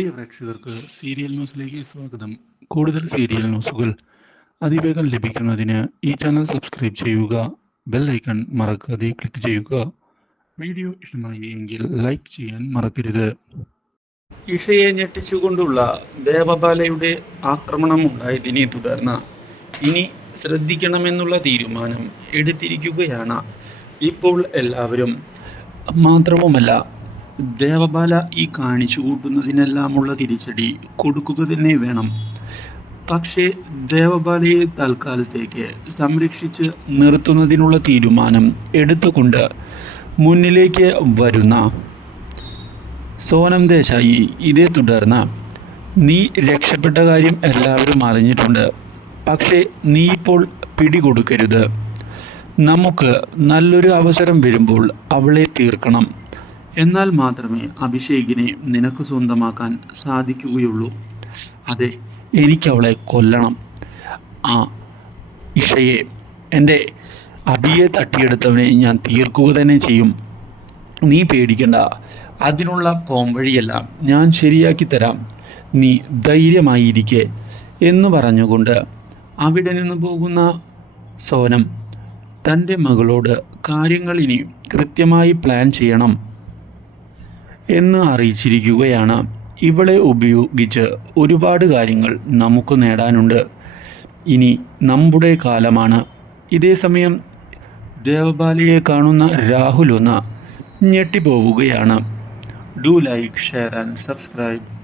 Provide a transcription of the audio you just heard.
പ്രിയ പ്രേക്ഷകർക്ക് സീരിയൽ ന്യൂസിലേക്ക് സ്വാഗതം. കൂടുതൽ സീരിയൽ ന്യൂസുകൾ അതിവേഗം ലഭിക്കുന്നതിന് ഈ ചാനൽ സബ്സ്ക്രൈബ് ചെയ്യുക ബെൽ ഐക്കൺ മറക്കാതെ ക്ലിക്ക് ചെയ്യുക. വീഡിയോ ഇഷ്ടമായി എങ്കിൽ ലൈക്ക് ചെയ്യാൻ മറക്കരുത്. ഇഷയെ ഞെട്ടിച്ചുകൊണ്ടുള്ള ദേവബാലയുടെ ആക്രമണം ഉണ്ടായതിനെ തുടർന്ന് ഇനി ശ്രദ്ധിക്കണമെന്നുള്ള തീരുമാനം എടുത്തിരിക്കുകയാണ് ഇപ്പോൾ എല്ലാവരും. മാത്രവുമല്ല ദേവബാല ഈ കാണിച്ചു കൂട്ടുന്നതിനെല്ലാമുള്ള തിരിച്ചടി കൊടുക്കുക തന്നെ വേണം. പക്ഷേ ദേവബാലയെ തൽക്കാലത്തേക്ക് സംരക്ഷിച്ച് നിർത്തുന്നതിനുള്ള തീരുമാനം എടുത്തുകൊണ്ട് മുന്നിലേക്ക് വരുന്ന സോനം ദേശായി ഇതേ തുടർന്ന് നീ രക്ഷപ്പെട്ട കാര്യം എല്ലാവരും അറിഞ്ഞിട്ടുണ്ട്. പക്ഷേ നീ ഇപ്പോൾ പിടികൊടുക്കരുത്. നമുക്ക് നല്ലൊരു അവസരം വരുമ്പോൾ അവളെ തീർക്കണം. എന്നാൽ മാത്രമേ അഭിഷേകിനെ നിനക്ക് സ്വന്തമാക്കാൻ സാധിക്കുകയുള്ളൂ. അതെ എനിക്കവളെ കൊല്ലണം. ആ ഇഷയെ എന്റെ അബിയെ തട്ടിയെടുത്തവനെ ഞാൻ തീർക്കുക തന്നെ ചെയ്യും. നീ പേടിക്കണ്ട. അതിനുള്ള പോംവഴിയെല്ലാം ഞാൻ ശരിയാക്കി തരാം. നീ ധൈര്യമായിരിക്കെ എന്ന് പറഞ്ഞുകൊണ്ട് അവിടെ നിന്ന് പോകുന്ന സോനം തന്റെ മകളോട് കാര്യങ്ങൾ ഇനി കൃത്യമായി പ്ലാൻ ചെയ്യണം. എന്ന് അറിയിച്ചിരിക്കുകയാണ്. ഇവളെ ഉപയോഗിച്ച് ഒരുപാട് കാര്യങ്ങൾ നമുക്ക് നേടാനുണ്ട്. ഇനി നമ്മുടെ കാലമാണ്. ഇതേ സമയം ദേവബാലയെ കാണുന്ന രാഹുൽ ഒന്ന് ഞെട്ടിപ്പോവുകയാണ്. Do like share and subscribe